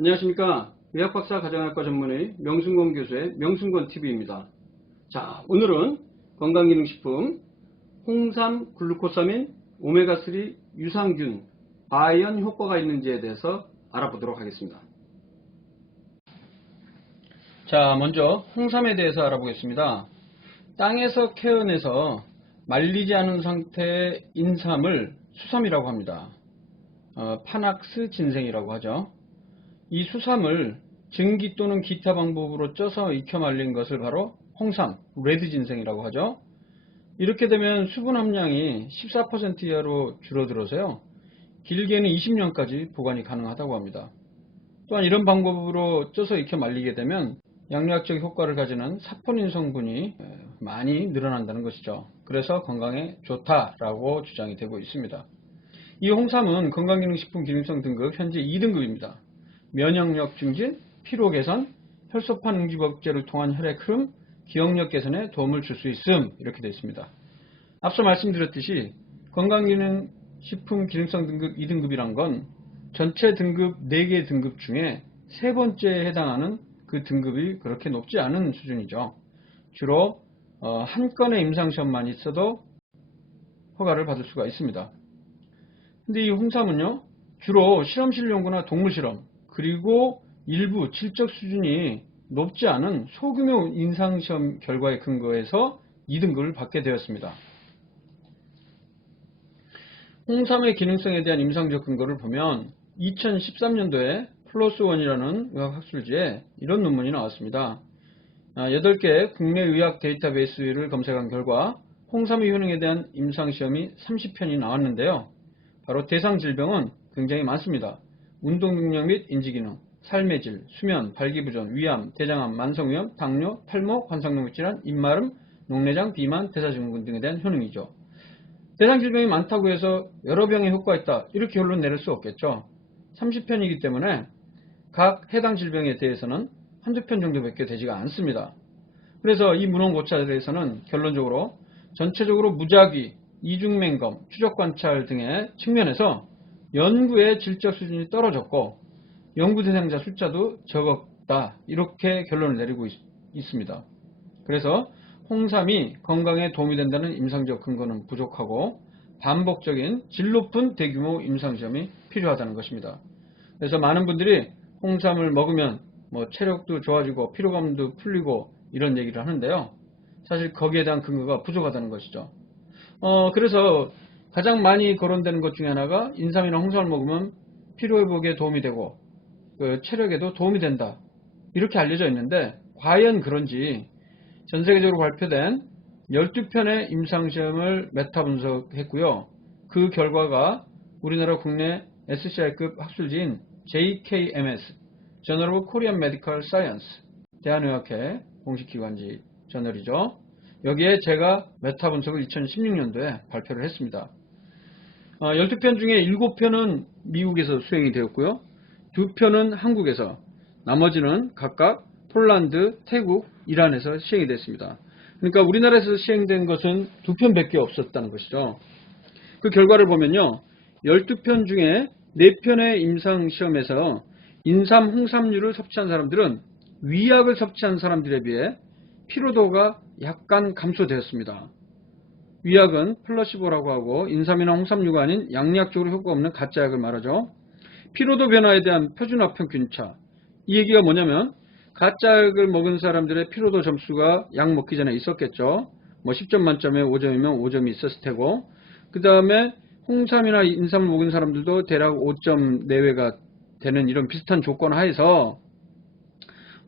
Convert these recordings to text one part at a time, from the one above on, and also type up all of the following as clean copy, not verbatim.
안녕하십니까. 의학박사 가정의학과 전문의 명순권 교수의 명순권TV입니다. 자, 오늘은 건강기능식품 홍삼 글루코사민 오메가3 유산균 바이언 효과가 있는지에 대해서 알아보도록 하겠습니다. 자, 먼저 홍삼에 대해서 알아보겠습니다. 땅에서 캐어내서 말리지 않은 상태의 인삼을 수삼이라고 합니다. 파낙스 진생이라고 하죠. 이 수삼을 증기 또는 기타 방법으로 쪄서 익혀 말린 것을 바로 홍삼, 레드 진생이라고 하죠. 이렇게 되면 수분 함량이 14% 이하로 줄어들어서요. 길게는 20년까지 보관이 가능하다고 합니다. 또한 이런 방법으로 쪄서 익혀 말리게 되면 양리학적 효과를 가지는 사포닌 성분이 많이 늘어난다는 것이죠. 그래서 건강에 좋다라고 주장이 되고 있습니다. 이 홍삼은 건강기능식품 기능성 등급 현재 2등급입니다. 면역력 증진, 피로 개선, 혈소판 응집 억제를 통한 혈액 흐름, 기억력 개선에 도움을 줄 수 있음 이렇게 되어 있습니다. 앞서 말씀드렸듯이 건강기능식품 기능성 등급 2등급이란 건 전체 등급 4개 등급 중에 세 번째에 해당하는 그 등급이 그렇게 높지 않은 수준이죠. 주로 한 건의 임상시험만 있어도 허가를 받을 수가 있습니다. 근데 이 홍삼은요, 주로 실험실 연구나 동물실험, 그리고 일부 질적 수준이 높지 않은 소규모 임상시험 결과에 근거해서 2등급을 받게 되었습니다. 홍삼의 기능성에 대한 임상적 근거를 보면 2013년도에 플러스1이라는 의학학술지에 이런 논문이 나왔습니다. 8개 국내 의학 데이터베이스를 검색한 결과 홍삼의 효능에 대한 임상시험이 30편이 나왔는데요. 바로 대상 질병은 굉장히 많습니다. 운동능력 및 인지기능, 삶의 질, 수면, 발기부전, 위암, 대장암, 만성위염, 당뇨, 탈모, 관상농맥 질환, 입마름, 녹내장, 비만, 대사증후군 등에 대한 효능이죠. 대상 질병이 많다고 해서 여러 병에 효과가 있다 이렇게 결론 내릴 수 없겠죠. 30편이기 때문에 각 해당 질병에 대해서는 한두 편 정도밖에 되지가 않습니다. 그래서 이 문헌고찰에 대해서는 결론적으로 전체적으로 무작위, 이중맹검, 추적관찰 등의 측면에서 연구의 질적 수준이 떨어졌고 연구 대상자 숫자도 적었다 이렇게 결론을 내리고 있습니다. 그래서 홍삼이 건강에 도움이 된다는 임상적 근거는 부족하고 반복적인 질 높은 대규모 임상시험이 필요하다는 것입니다. 그래서 많은 분들이 홍삼을 먹으면 체력도 좋아지고 피로감도 풀리고 이런 얘기를 하는데요. 사실 거기에 대한 근거가 부족하다는 것이죠. 그래서 가장 많이 거론되는 것 중에 하나가 인삼이나 홍삼을 먹으면 피로회복에 도움이 되고 체력에도 도움이 된다 이렇게 알려져 있는데 과연 그런지 전세계적으로 발표된 12편의 임상시험을 메타 분석했고요. 그 결과가 우리나라 국내 SCI급 학술지인 JKMS Journal of Korean Medical Science 대한의학회 공식기관지 저널이죠. 여기에 제가 메타 분석을 2016년도에 발표를 했습니다. 12편 중에 7편은 미국에서 수행이 되었고요. 2편은 한국에서, 나머지는 각각 폴란드, 태국, 이란에서 시행이 됐습니다. 그러니까 우리나라에서 시행된 것은 2편밖에 없었다는 것이죠. 그 결과를 보면요. 12편 중에 4편의 임상시험에서 인삼, 홍삼류를 섭취한 사람들은 위약을 섭취한 사람들에 비해 피로도가 약간 감소되었습니다. 위약은 플러시보라고 하고 인삼이나 홍삼류가 아닌 양리학적으로 효과 없는 가짜약을 말하죠. 피로도 변화에 대한 표준화 평균차. 이 얘기가 뭐냐면 가짜약을 먹은 사람들의 피로도 점수가 약 먹기 전에 있었겠죠. 10점 만점에 5점이면 5점이 있었을 테고 그 다음에 홍삼이나 인삼을 먹은 사람들도 대략 5점 내외가 되는 이런 비슷한 조건 하에서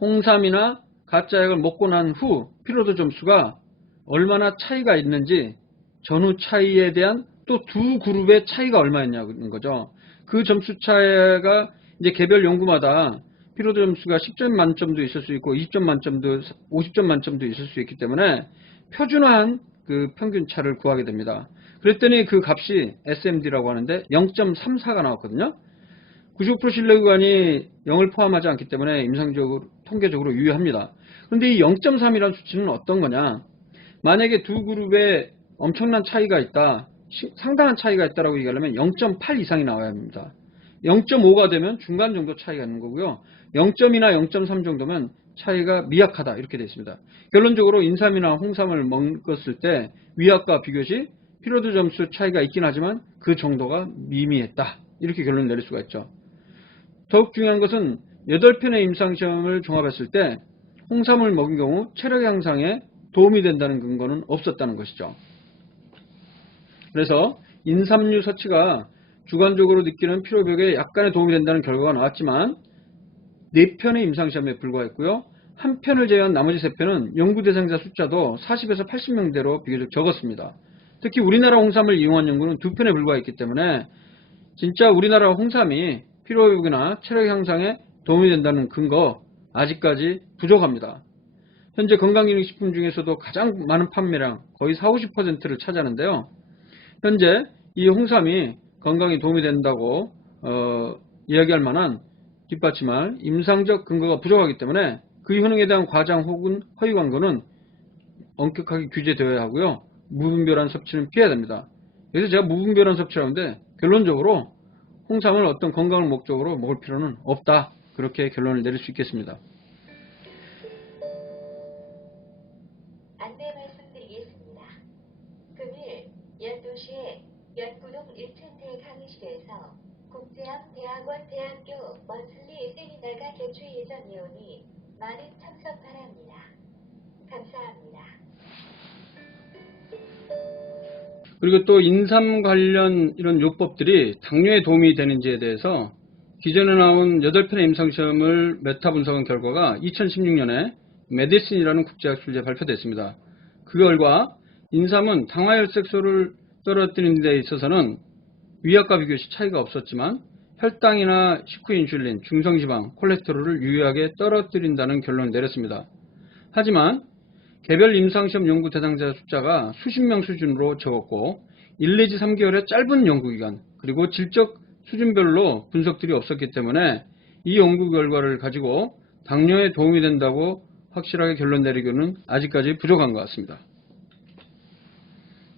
홍삼이나 가짜약을 먹고 난 후 피로도 점수가 얼마나 차이가 있는지 전후 차이에 대한 또 두 그룹의 차이가 얼마였냐는 거죠. 그 점수 차이가 이제 개별 연구마다 피로도 점수가 10점 만점도 있을 수 있고 20점 만점도 50점 만점도 있을 수 있기 때문에 표준화한 그 평균차를 구하게 됩니다. 그랬더니 그 값이 SMD라고 하는데 0.34가 나왔거든요. 95% 신뢰 구간이 0을 포함하지 않기 때문에 임상적으로 통계적으로 유효합니다. 그런데 이 0.3이라는 수치는 어떤 거냐? 만약에 두 그룹에 엄청난 차이가 있다, 상당한 차이가 있다라고 얘기하려면 0.8 이상이 나와야 합니다. 0.5가 되면 중간 정도 차이가 있는 거고요. 0.2나 0.3 정도면 차이가 미약하다 이렇게 되어 있습니다. 결론적으로 인삼이나 홍삼을 먹었을 때 위약과 비교시 피로도 점수 차이가 있긴 하지만 그 정도가 미미했다 이렇게 결론을 내릴 수가 있죠. 더욱 중요한 것은 8편의 임상시험을 종합했을 때 홍삼을 먹은 경우 체력 향상에 도움이 된다는 근거는 없었다는 것이죠. 그래서 인삼류 섭취가 주관적으로 느끼는 피로회복에 약간의 도움이 된다는 결과가 나왔지만 4편의 임상시험에 불과했고요. 한 편을 제외한 나머지 3편은 연구 대상자 숫자도 40에서 80명대로 비교적 적었습니다. 특히 우리나라 홍삼을 이용한 연구는 2편에 불과했기 때문에 진짜 우리나라 홍삼이 피로회복이나 체력 향상에 도움이 된다는 근거 아직까지 부족합니다. 현재 건강기능식품 중에서도 가장 많은 판매량 거의 40~50%를 차지하는데요. 현재 이 홍삼이 건강에 도움이 된다고 이야기할 만한 뒷받침할 임상적 근거가 부족하기 때문에 그 효능에 대한 과장 혹은 허위 광고는 엄격하게 규제되어야 하고요. 무분별한 섭취는 피해야 됩니다. 그래서 제가 무분별한 섭취라는데 결론적으로 홍삼을 어떤 건강을 목적으로 먹을 필요는 없다. 그렇게 결론을 내릴 수 있겠습니다. 안내 말씀드리겠습니다. 금일 연도시의 연구동 1층 대강의실에서 국제학대학원 대학교 먼슬리 세미나가 개최 예정이오니 많은 참석 바랍니다. 감사합니다. 그리고 또 인삼 관련 이런 요법들이 당뇨에 도움이 되는지에 대해서 기존에 나온 8편의 임상시험을 메타 분석한 결과가 2016년에 메디슨이라는 국제학술지에 발표됐습니다. 그 결과 인삼은 당화혈색소를 떨어뜨리는 데 있어서는 위약과 비교시 차이가 없었지만 혈당이나 식후 인슐린, 중성지방, 콜레스테롤을 유의하게 떨어뜨린다는 결론을 내렸습니다. 하지만 개별 임상시험 연구 대상자 숫자가 수십 명 수준으로 적었고 1 내지 3개월의 짧은 연구기간 그리고 질적 수준별로 분석들이 없었기 때문에 이 연구 결과를 가지고 당뇨에 도움이 된다고 확실하게 결론 내리기는 아직까지 부족한 것 같습니다.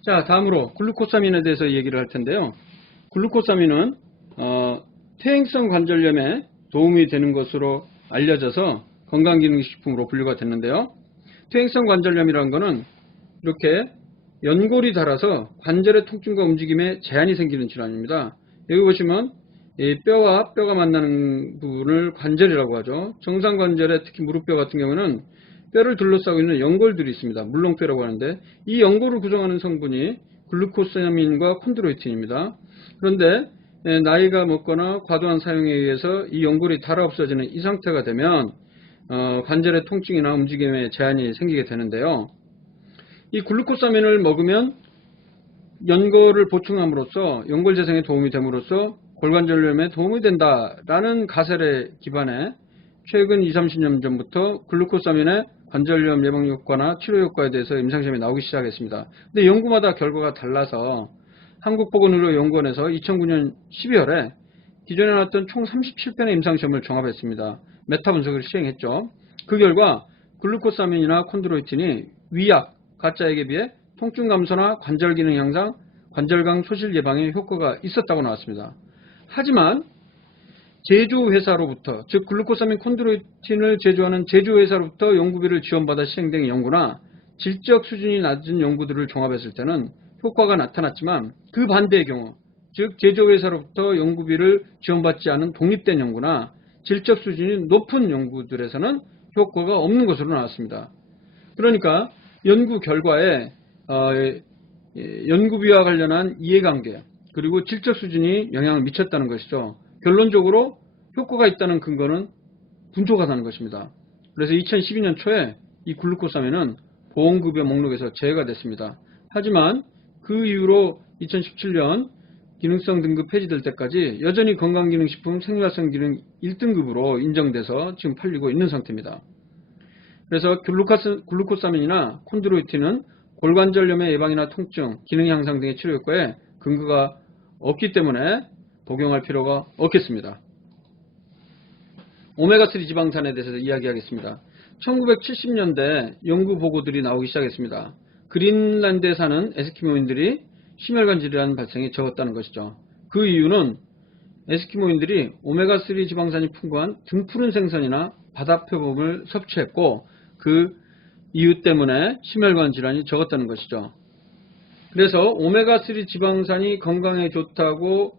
자, 다음으로 글루코사민에 대해서 얘기를 할 텐데요. 글루코사민은 퇴행성 관절염에 도움이 되는 것으로 알려져서 건강기능식품으로 분류가 됐는데요. 퇴행성 관절염이라는 것은 이렇게 연골이 닳아서 관절의 통증과 움직임에 제한이 생기는 질환입니다. 여기 보시면 이 뼈와 뼈가 만나는 부분을 관절이라고 하죠. 정상관절에 특히 무릎뼈 같은 경우는 뼈를 둘러싸고 있는 연골들이 있습니다. 물렁뼈라고 하는데 이 연골을 구성하는 성분이 글루코사민과 콘드로이틴입니다. 그런데 나이가 먹거나 과도한 사용에 의해서 이 연골이 닳아 없어지는 이 상태가 되면 관절의 통증이나 움직임에 제한이 생기게 되는데요. 이 글루코사민을 먹으면 연골을 보충함으로써 연골 재생에 도움이 됨으로써 골관절염에 도움이 된다라는 가설에 기반해 최근 20~30년 전부터 글루코사민의 관절염 예방 효과나 치료 효과에 대해서 임상시험이 나오기 시작했습니다. 근데 연구마다 결과가 달라서 한국보건의료연구원에서 2009년 12월에 기존에 나왔던 총 37편의 임상시험을 종합했습니다. 메타 분석을 시행했죠. 그 결과 글루코사민이나 콘드로이틴이 위약, 가짜액에 비해 통증 감소나 관절 기능 향상, 관절강 소실 예방에 효과가 있었다고 나왔습니다. 하지만 제조회사로부터, 즉 글루코사민 콘드로이틴을 제조하는 제조회사로부터 연구비를 지원받아 시행된 연구나 질적 수준이 낮은 연구들을 종합했을 때는 효과가 나타났지만 그 반대의 경우, 즉 제조회사로부터 연구비를 지원받지 않은 독립된 연구나 질적 수준이 높은 연구들에서는 효과가 없는 것으로 나왔습니다. 그러니까 연구 결과에 연구비와 관련한 이해관계 그리고 질적 수준이 영향을 미쳤다는 것이죠. 결론적으로 효과가 있다는 근거는 분조하다는 것입니다. 그래서 2012년 초에 이 글루코사민은 보건급여 목록에서 제외가 됐습니다. 하지만 그 이후로 2017년 기능성 등급 폐지될 때까지 여전히 건강기능식품 생리활성 기능 1등급으로 인정돼서 지금 팔리고 있는 상태입니다. 그래서 글루코사민이나 콘드로이틴은 골관절염의 예방이나 통증, 기능 향상 등의 치료 효과에 근거가 없기 때문에 복용할 필요가 없겠습니다. 오메가3 지방산에 대해서 이야기하겠습니다. 1970년대 연구 보고들이 나오기 시작했습니다. 그린란드에 사는 에스키모인들이 심혈관 질환 발생이 적었다는 것이죠. 그 이유는 에스키모인들이 오메가3 지방산이 풍부한 등푸른 생선이나 바다표범을 섭취했고 그 이유 때문에 심혈관 질환이 적었다는 것이죠. 그래서 오메가3 지방산이 건강에 좋다고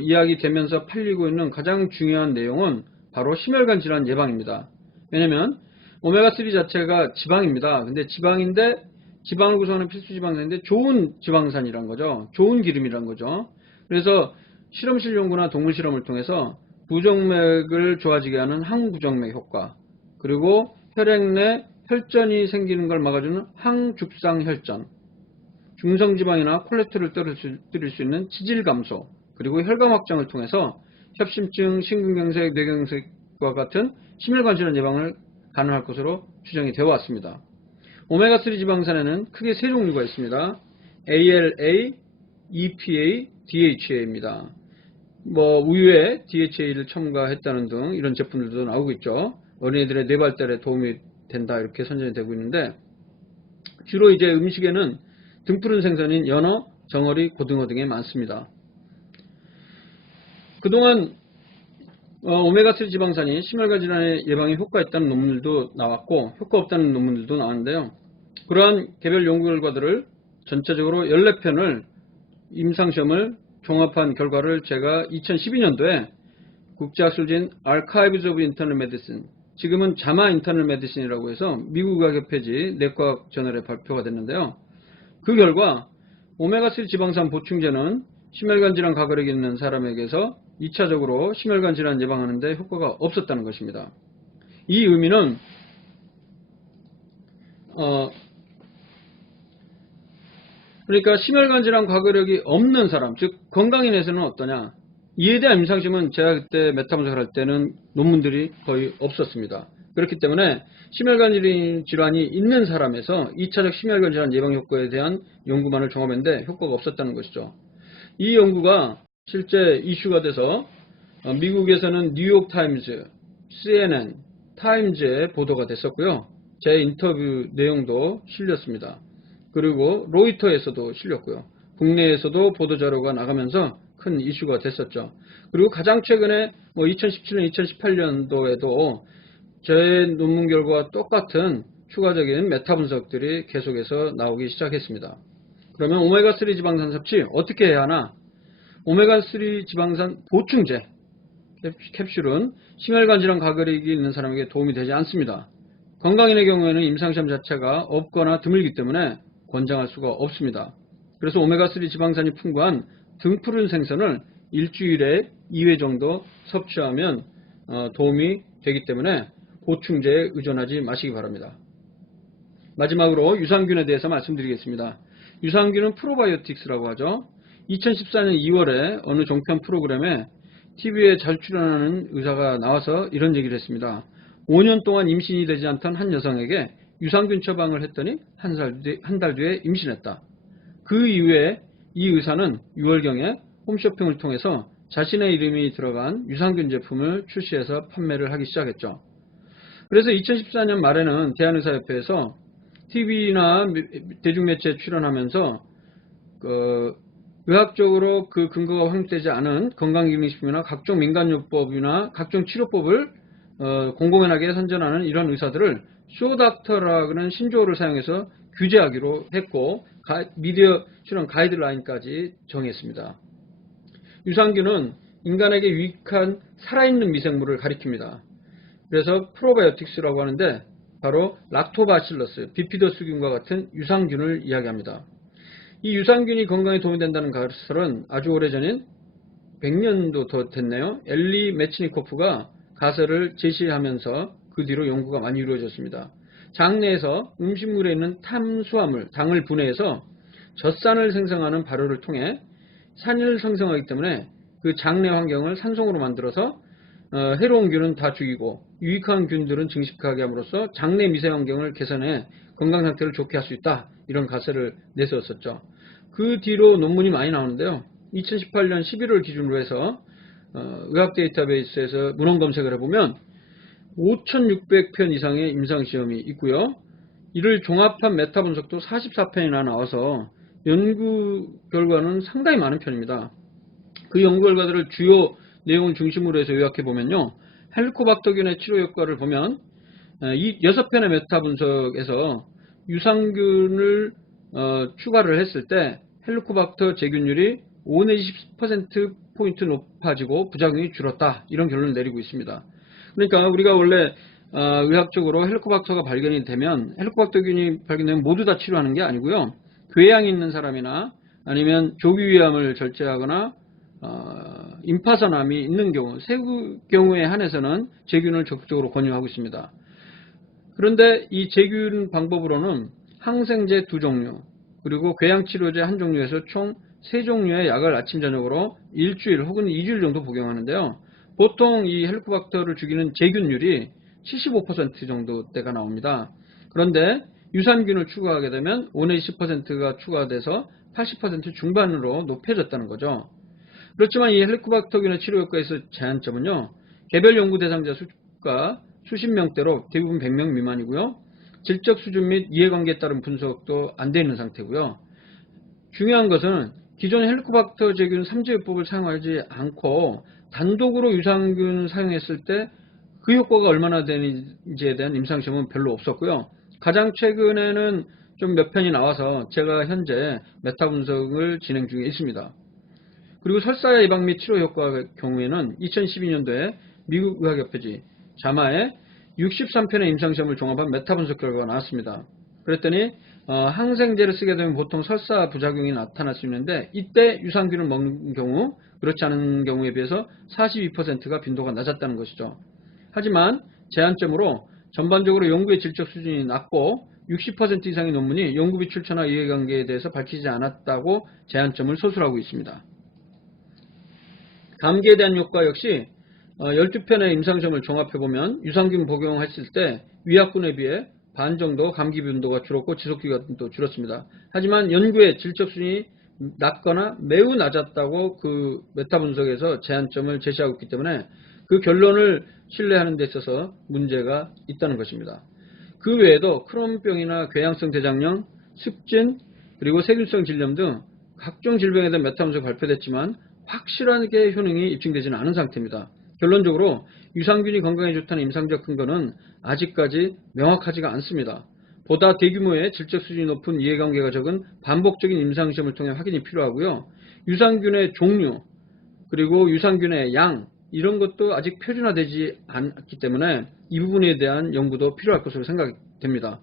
이야기되면서 팔리고 있는 가장 중요한 내용은 바로 심혈관 질환 예방입니다. 왜냐면 오메가3 자체가 지방입니다. 근데 지방인데 지방을 구성하는 필수 지방산인데 좋은 지방산이란 거죠. 좋은 기름이란 거죠. 그래서 실험실 연구나 동물 실험을 통해서 부정맥을 좋아지게 하는 항부정맥 효과, 그리고 혈액 내 혈전이 생기는 걸 막아주는 항죽상 혈전, 중성지방이나 콜레스테롤을 떨어뜨릴 수 있는 지질 감소, 그리고 혈관 확장을 통해서 협심증, 심근경색, 뇌경색과 같은 심혈관 질환 예방을 가능할 것으로 추정이 되어 왔습니다. 오메가3 지방산에는 크게 세 종류가 있습니다. ALA, EPA, DHA입니다. 우유에 DHA를 첨가했다는 등 이런 제품들도 나오고 있죠. 어린이들의 뇌 발달에 도움이 된다 이렇게 선전이 되고 있는데, 주로 이제 음식에는 등푸른 생선인 연어, 정어리, 고등어 등에 많습니다. 그동안 오메가3 지방산이 심혈관 질환의 예방에 효과 있다는 논문들도 나왔고 효과 없다는 논문들도 나왔는데요. 그러한 개별 연구 결과들을 전체적으로 14편을 임상시험을 종합한 결과를 제가 2012년도에 국제학술지인 Archives of Internal Medicine, 지금은 JAMA Internal Medicine이라고 해서 미국 의학협회지 내과학 저널에 발표가 됐는데요. 그 결과 오메가3 지방산 보충제는 심혈관 질환 가거력이 있는 사람에게서 2차적으로 심혈관 질환 예방하는 데 효과가 없었다는 것입니다. 이 의미는 그러니까 심혈관 질환 가거력이 없는 사람, 즉 건강인에서는 어떠냐, 이에 대한 임상시험은 제가 그때 메타분석을 할 때는 논문들이 거의 없었습니다. 그렇기 때문에 심혈관 질환이 있는 사람에서 2차적 심혈관 질환 예방 효과에 대한 연구만을 종합했는데 효과가 없었다는 것이죠. 이 연구가 실제 이슈가 돼서 미국에서는 뉴욕 타임즈, CNN, 타임즈에 보도가 됐었고요. 제 인터뷰 내용도 실렸습니다. 그리고 로이터에서도 실렸고요. 국내에서도 보도자료가 나가면서 큰 이슈가 됐었죠. 그리고 가장 최근에 2017년, 2018년도에도 제 논문 결과와 똑같은 추가적인 메타 분석들이 계속해서 나오기 시작했습니다. 그러면 오메가3 지방산 섭취 어떻게 해야 하나? 오메가3 지방산 보충제 캡슐은 심혈관 질환 가거력이 있는 사람에게 도움이 되지 않습니다. 건강인의 경우에는 임상시험 자체가 없거나 드물기 때문에 권장할 수가 없습니다. 그래서 오메가3 지방산이 풍부한 등푸른 생선을 일주일에 2회 정도 섭취하면 도움이 되기 때문에 보충제에 의존하지 마시기 바랍니다. 마지막으로 유산균에 대해서 말씀드리겠습니다. 유산균은 프로바이오틱스라고 하죠. 2014년 2월에 어느 종편 프로그램에 TV에 잘 출연하는 의사가 나와서 이런 얘기를 했습니다. 5년 동안 임신이 되지 않던 한 여성에게 유산균 처방을 했더니 한 달 뒤에 임신했다. 그 이후에 이 의사는 6월경에 홈쇼핑을 통해서 자신의 이름이 들어간 유산균 제품을 출시해서 판매를 하기 시작했죠. 그래서 2014년 말에는 대한의사협회에서 TV나 대중매체에 출연하면서 의학적으로 그 근거가 확립되지 않은 건강기능식품이나 각종 민간요법이나 각종 치료법을 공공연하게 선전하는 이런 의사들을 쇼닥터라는 신조어를 사용해서 규제하기로 했고 미디어 출연 가이드라인까지 정했습니다. 유산균은 인간에게 유익한 살아있는 미생물을 가리킵니다. 그래서 프로바이오틱스라고 하는데 바로 락토바실러스, 비피더스균과 같은 유산균을 이야기합니다. 이 유산균이 건강에 도움이 된다는 가설은 아주 오래전인 100년도 더 됐네요. 엘리 메치니코프가 가설을 제시하면서 그 뒤로 연구가 많이 이루어졌습니다. 장내에서 음식물에 있는 탄수화물, 당을 분해해서 젖산을 생성하는 발효를 통해 산을 생성하기 때문에 그 장내 환경을 산성으로 만들어서 해로운 균은 다 죽이고 유익한 균들은 증식하게 함으로써 장내 미세 환경을 개선해 건강 상태를 좋게 할 수 있다. 이런 가설을 내세웠었죠. 그 뒤로 논문이 많이 나오는데요. 2018년 11월 기준으로 해서 의학 데이터베이스에서 문헌 검색을 해보면 5,600편 이상의 임상시험이 있고요. 이를 종합한 메타 분석도 44편이나 나와서 연구 결과는 상당히 많은 편입니다. 그 연구 결과들을 주요 내용을 중심으로 해서 요약해 보면요. 헬리코박터균의 치료 효과를 보면 이 6편의 메타 분석에서 유산균을 추가를 했을 때 헬리코박터 제균율이 5 내지 10%포인트 높아지고 부작용이 줄었다. 이런 결론을 내리고 있습니다. 그러니까 우리가 원래 의학적으로 헬리코박터가 발견이 되면 헬리코박터균이 발견되면 모두 다 치료하는 게 아니고요. 궤양이 있는 사람이나 아니면 조기위암을 절제하거나 임파선암이 있는 경우, 세 경우에 한해서는 제균을 적극적으로 권유하고 있습니다. 그런데 이 제균 방법으로는 항생제 2종류, 그리고 궤양치료제 1종류에서 총 3종류의 약을 아침 저녁으로 일주일 혹은 2주일 정도 복용하는데요. 보통 이 헬리코박터를 죽이는 제균율이 75% 정도대가 나옵니다. 그런데 유산균을 추가하게 되면 5 내지 10%가 추가돼서 80% 중반으로 높여졌다는 거죠. 그렇지만 이 헬리코박터균의 치료 효과에서 제한점은요. 개별 연구 대상자 수가 수십 명대로 대부분 100명 미만이고요. 질적 수준 및 이해관계에 따른 분석도 안 되어 있는 상태고요. 중요한 것은 기존 헬리코박터 제균 3제요법을 사용하지 않고 단독으로 유산균 사용했을 때 그 효과가 얼마나 되는지에 대한 임상시험은 별로 없었고요. 가장 최근에는 좀 몇 편이 나와서 제가 현재 메타 분석을 진행 중에 있습니다. 그리고 설사 예방 및 치료 효과의 경우에는 2012년도에 미국 의학협회지 자마에 63편의 임상시험을 종합한 메타 분석 결과가 나왔습니다. 그랬더니 항생제를 쓰게 되면 보통 설사 부작용이 나타날 수 있는데 이때 유산균을 먹는 경우 그렇지 않은 경우에 비해서 42%가 빈도가 낮았다는 것이죠. 하지만 제한점으로 전반적으로 연구의 질적 수준이 낮고 60% 이상의 논문이 연구비 출처나 이해관계에 대해서 밝히지 않았다고 제한점을 서술하고 있습니다. 감기에 대한 효과 역시 12편의 임상시험을 종합해보면 유산균 복용했을 때 위약군에 비해 반 정도 감기 빈도가 줄었고 지속기간도 줄었습니다. 하지만 연구의 질적 수준이 낮거나 매우 낮았다고 그 메타 분석에서 제한점을 제시하고 있기 때문에 그 결론을 신뢰하는 데 있어서 문제가 있다는 것입니다. 그 외에도 크론병이나 궤양성 대장염, 습진, 그리고 세균성 질염 등 각종 질병에 대한 메타 분석이 발표됐지만 확실하게 효능이 입증되지는 않은 상태입니다. 결론적으로 유산균이 건강에 좋다는 임상적 근거는 아직까지 명확하지가 않습니다. 보다 대규모의 질적 수준이 높은 이해관계가 적은 반복적인 임상시험을 통해 확인이 필요하고요. 유산균의 종류 그리고 유산균의 양 이런 것도 아직 표준화되지 않기 때문에 이 부분에 대한 연구도 필요할 것으로 생각됩니다.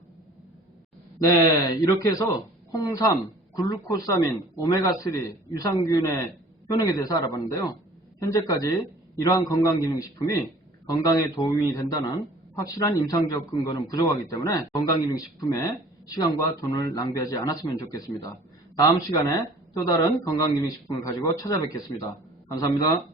네, 이렇게 해서 홍삼, 글루코사민, 오메가3, 유산균의 효능에 대해서 알아봤는데요. 현재까지 이러한 건강기능식품이 건강에 도움이 된다는 확실한 임상적 근거는 부족하기 때문에 건강기능식품에 시간과 돈을 낭비하지 않았으면 좋겠습니다. 다음 시간에 또 다른 건강기능식품을 가지고 찾아뵙겠습니다. 감사합니다.